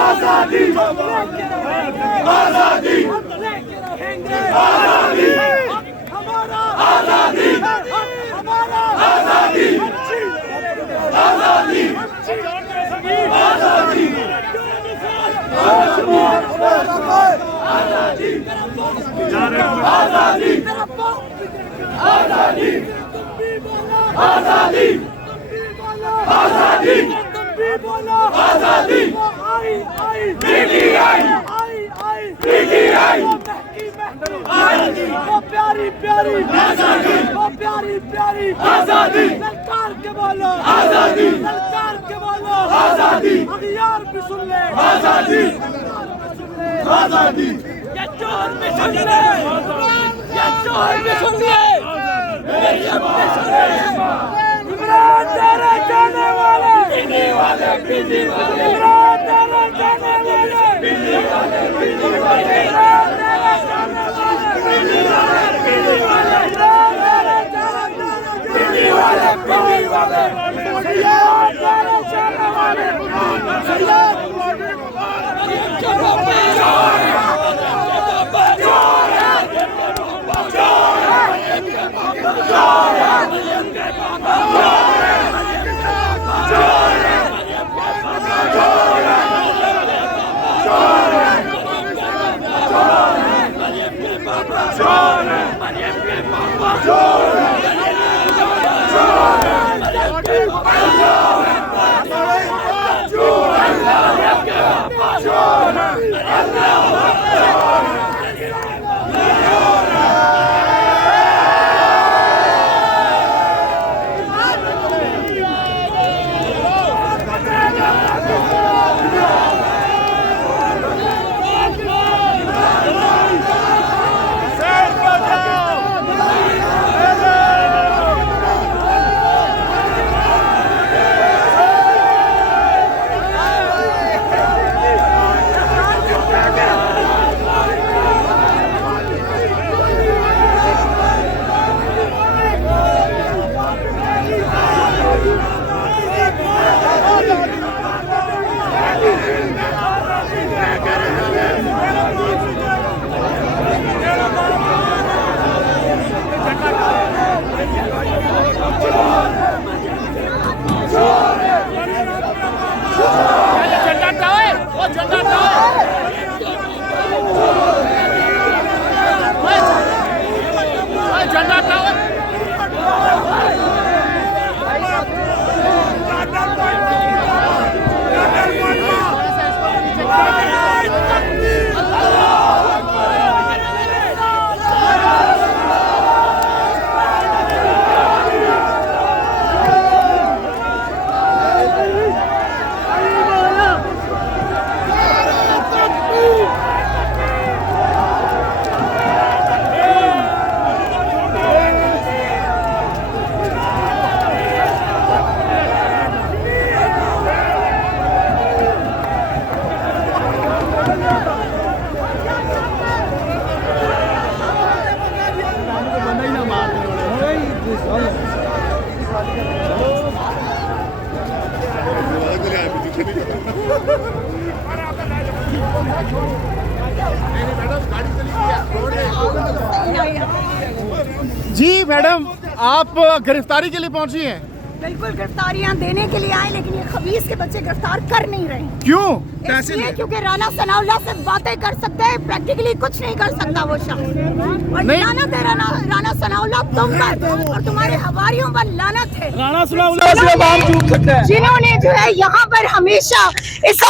आजादी आजादी आजादी हमारा आजादी हमारा आजादी आजादी आजादी आजादी आजादी आजादी आजादी आजादी आजादी पीटीआई पीटीआई वो प्यारी प्यारी आजादी वो प्यारी प्यारी आजादी सरकार के बोलो आजादी सरकार के बोलो आजादी अखियार भी सुन ले आजादी आजादी ये चोर भी सुन ले ये चोर भी सुन ले ये भी सुन ले इमरान तेरे जाने वाले पीने वाले पीने वाले इमरान तेरे जाने वाले पीने वाले पीने वाले इमरान तेरे जाने वाले पीने वाले पीने वाले इमरान तेरे जाने वाले पीने वाले इमरान तेरे जाने वाले जी मैडम, आप गिरफ्तारी के लिए पहुंची हैं? बिल्कुल गिरफ्तारियां देने के लिए आए, लेकिन ये खबीस के बच्चे गिरफ्तार कर नहीं रहे हैं। क्यों? इसलिए क्योंकि राना सनाउल्लाह से बातें कर सकते हैं, प्रैक्टिकली कुछ नहीं कर सकता वो शख्स। और लानत है राना सनाउल्लाह तुम पर और तुम्हारे हवारियों पर लानत है। राणा सनाउल्लाह से आवाम चूक सकता है। जिन्होंने जो है यहाँ पर हमेशा इस